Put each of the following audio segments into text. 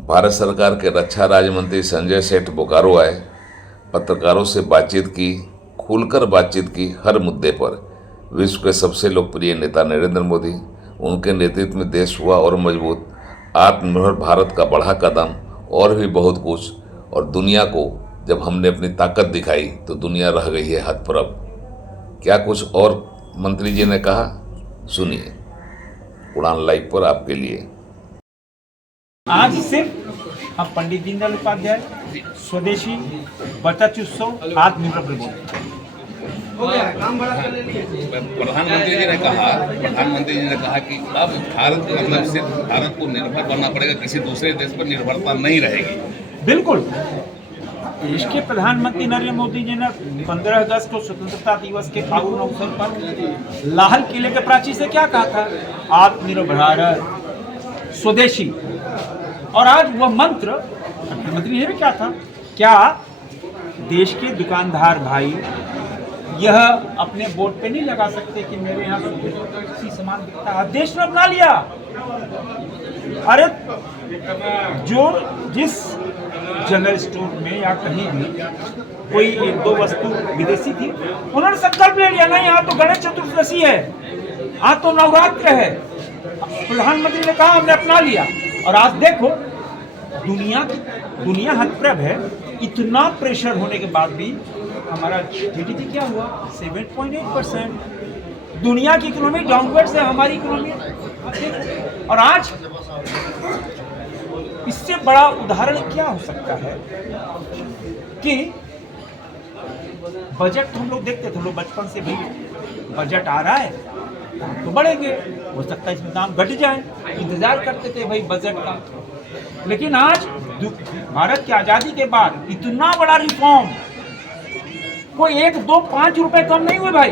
भारत सरकार के रक्षा राज्य मंत्री संजय सेठ बोकारो आए, पत्रकारों से बातचीत की, खुलकर बातचीत की हर मुद्दे पर। विश्व के सबसे लोकप्रिय नेता नरेंद्र मोदी, उनके नेतृत्व में देश हुआ और मजबूत, आत्मनिर्भर भारत का बढ़ा कदम और भी बहुत कुछ। और दुनिया को जब हमने अपनी ताकत दिखाई तो दुनिया रह गई है हतप्रभ। क्या कुछ और मंत्री जी ने कहा, सुनिए उड़ान लाइव पर आपके लिए। आज सिर्फ हम पंडित दीनदयाल उपाध्याय स्वदेशी बचत उत्सव आत्मनिर्भर प्रधानमंत्री जी ने कहा कि अब भारत मतलब सिर्फ भारत को निर्भर बनना पड़ेगा, किसी दूसरे देश पर निर्भरता नहीं रहेगी। बिल्कुल। देश के प्रधानमंत्री नरेंद्र मोदी जी ने 15 अगस्त को स्वतंत्रता दिवस के पावन अवसर पर लाहौल किले के प्राचीर से क्या कहा था? आत्मनिर्भर भारत, स्वदेशी। और आज वह मंत्र प्रधानमंत्री ने भी क्या था? क्या देश के दुकानदार भाई यह अपने बोर्ड पे नहीं लगा सकते कि मेरे यहाँ स्वदेशी सामान बिकता है? देश ने अपना लिया। अरे जो जिस जनरल स्टोर में या कहीं भी कोई एक दो वस्तु विदेशी थी, उन्होंने संकल्प ले लिया, नहीं यहाँ तो गणेश चतुर्दशी है, आज तो नवरात्र है। प्रधानमंत्री ने कहा हमने अपना लिया। और आज देखो दुनिया हतप्रभ है। इतना प्रेशर होने के बाद भी हमारा जीडीपी क्या हुआ? 7.8%। दुनिया की इकोनॉमी डाउनवर्ड से हमारी इकोनॉमी। और आज इससे बड़ा उदाहरण क्या हो सकता है कि बजट हम लोग देखते थे, हम लोग बचपन से भी बजट आ रहा है तो बढ़ेंगे, हो सकता है इसमें दाम घट जाए, इंतजार करते थे भाई बजट का। लेकिन आज भारत की आजादी के बाद इतना बड़ा रिफॉर्म, कोई 1, 2, 5 रुपए कम नहीं हुए भाई,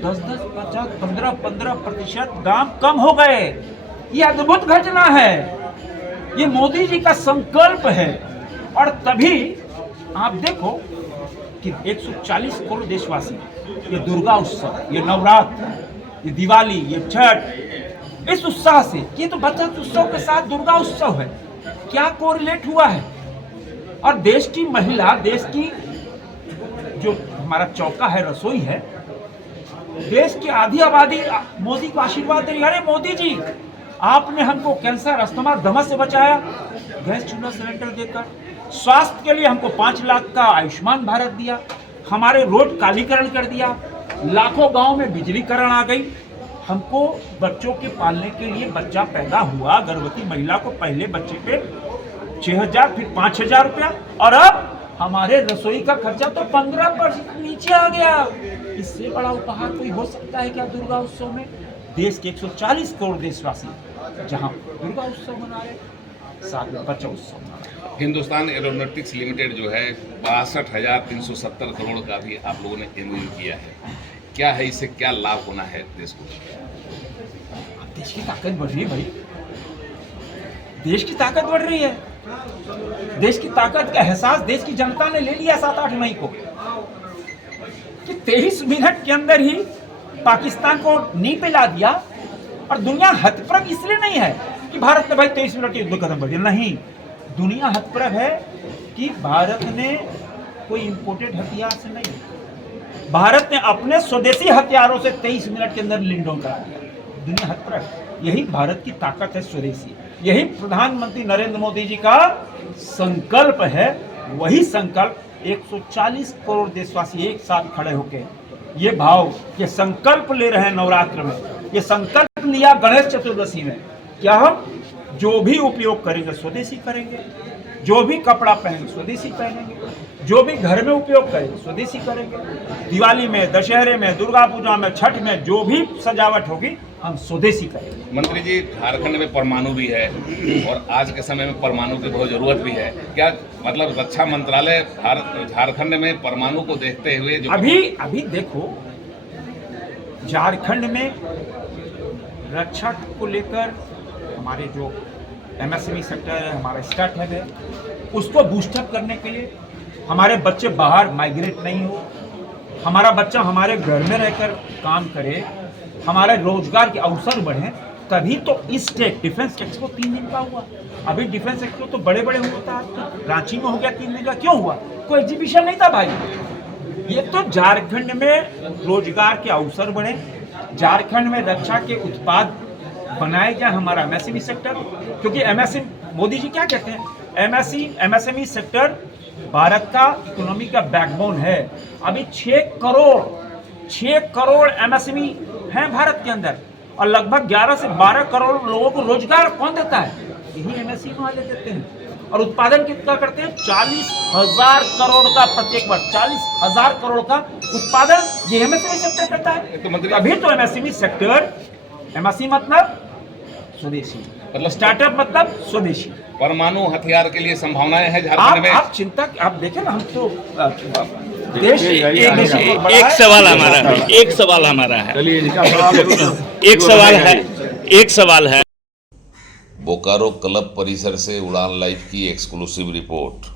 10, 50, 15% दाम कम हो गए। ये अद्भुत घटना है, ये मोदी जी का संकल्प है। और तभी आप देखो कि 140 करोड़ देशवासी ये दुर्गा उत्सव, ये नवरात्र, ये दिवाली, ये छठ, इस उत्साह से, ये तो बचत उत्सव के साथ दुर्गा उत्सव है, क्या कोरिलेट हुआ है। और देश की महिला, देश की जो हमारा चौका है, रसोई है, देश की आधी आबादी मोदी को आशीर्वाद दे रही है। अरे मोदी जी, आपने हमको कैंसर, अस्थमा, दमा से बचाया, गैस चूल्हा सिलेंडर देकर। स्वास्थ्य के लिए हमको 5 लाख का आयुष्मान भारत दिया, हमारे रोड कालीकरण कर दिया, लाखों गांव में बिजलीकरण आ गई। हमको बच्चों के पालने के लिए, बच्चा पैदा हुआ, गर्भवती महिला को पहले बच्चे पे 6,000, फिर 5,000 रुपया, और अब हमारे रसोई का खर्चा तो 15% नीचे आ गया। इससे बड़ा उपहार कोई हो सकता है क्या दुर्गा उत्सव में? देश के 140 करोड़ देशवासी जहां दुर्गा उत्सव मना रहे, साथ में बच्चा उत्सव मना रहे। हिंदुस्तान एरोनॉटिक्स लिमिटेड जो है 62,370 करोड़ का भी आप लोगों ने एमओयू किया है। क्या है, इससे क्या लाभ होना है देश को? देश की ताकत बढ़ रही है भाई, देश की ताकत बढ़ रही है। देश की ताकत का एहसास देश की जनता ने ले लिया 7-8 मई को, कि 23 मिनट के अंदर ही पाकिस्तान को नी पे ला दिया। और दुनिया हतप्रभ इसलिए नहीं है कि भारत ने भाई 23 मिनट युद्ध कदम बढ़ दिया, नहीं, दुनिया हतप्रभ है कि भारत ने कोई इंपोर्टेड हथियार से नहीं, भारत ने अपने स्वदेशी हथियारों से 23 मिनट के अंदर लिंडों करा दिया। दुनिया हतप्रभ, यही भारत की ताकत है, स्वदेशी। यही प्रधानमंत्री नरेंद्र मोदी जी का संकल्प है। वही संकल्प 140 करोड़ देशवासी एक साथ खड़े होकर ये भाव, ये संकल्प ले रहे हैं नवरात्र में, ये संकल्प लिया गणेश चतुर्दशी में, क्या हम जो भी उपयोग करेंगे स्वदेशी करेंगे, जो भी कपड़ा पहनेंगे स्वदेशी पहनेंगे, जो भी घर में उपयोग करेंगे स्वदेशी करेंगे। दिवाली में, दशहरे में, दुर्गा पूजा में, छठ में जो भी सजावट होगी हम स्वदेशी करेंगे। मंत्री जी, झारखंड में परमाणु भी है और आज के समय में परमाणु की बहुत जरूरत भी है। क्या मतलब रक्षा मंत्रालय झारखंड में परमाणु को देखते हुए जो अभी देखो, झारखंड में रक्षा को लेकर हमारे जो एमएसएमई सेक्टर है, हमारा स्टार्टअप है, उसको बूस्टअप करने के लिए हमारे बच्चे बाहर माइग्रेट नहीं हो, हमारा बच्चा हमारे घर में रहकर काम करे, हमारे रोजगार के अवसर बढ़े, तभी तो इस डिफेंस एक्सपो 3 दिन का हुआ। अभी डिफेंस एक्सपो तो बड़े बड़े होता है, रांची में हो गया 3 दिन का, क्यों हुआ? कोई एग्जीबिशन नहीं था भाई। ये तो झारखंड में रोजगार के अवसर बढ़े, झारखंड में रक्षा के उत्पाद बनाए जाए, हमारा एमएसएमई सेक्टर, क्योंकि एमएसएमई मोदी जी क्या कहते हैं, एमएसएमई सेक्टर भारत का इकोनॉमी का बैकबोन है। अभी 6 करोड़ एमएसएमई हैं भारत के अंदर, और लगभग 11 से 12 करोड़ लोगों को रोजगार कौन देता है? यही एमएसएमई वाले देते हैं। और उत्पादन कितना करते हैं? 40,000 करोड़ का प्रत्येक वर्ष, 40,000 करोड़ का उत्पादन ये एमएसएमई सेक्टर करता है। अभी तो एमएसएमई सेक्टर, एमएसएमई मतलब स्वदेशी, मतलब स्टार्टअप मतलब स्वदेशी। परमाणु हथियार के लिए संभावनाएं हैं झारखंड में। आप चिंता, आप देखें ना, हम तो देश एक सवाल हमारा है एक सवाल है बोकारो क्लब परिसर से उड़ान लाइव की एक्सक्लूसिव रिपोर्ट।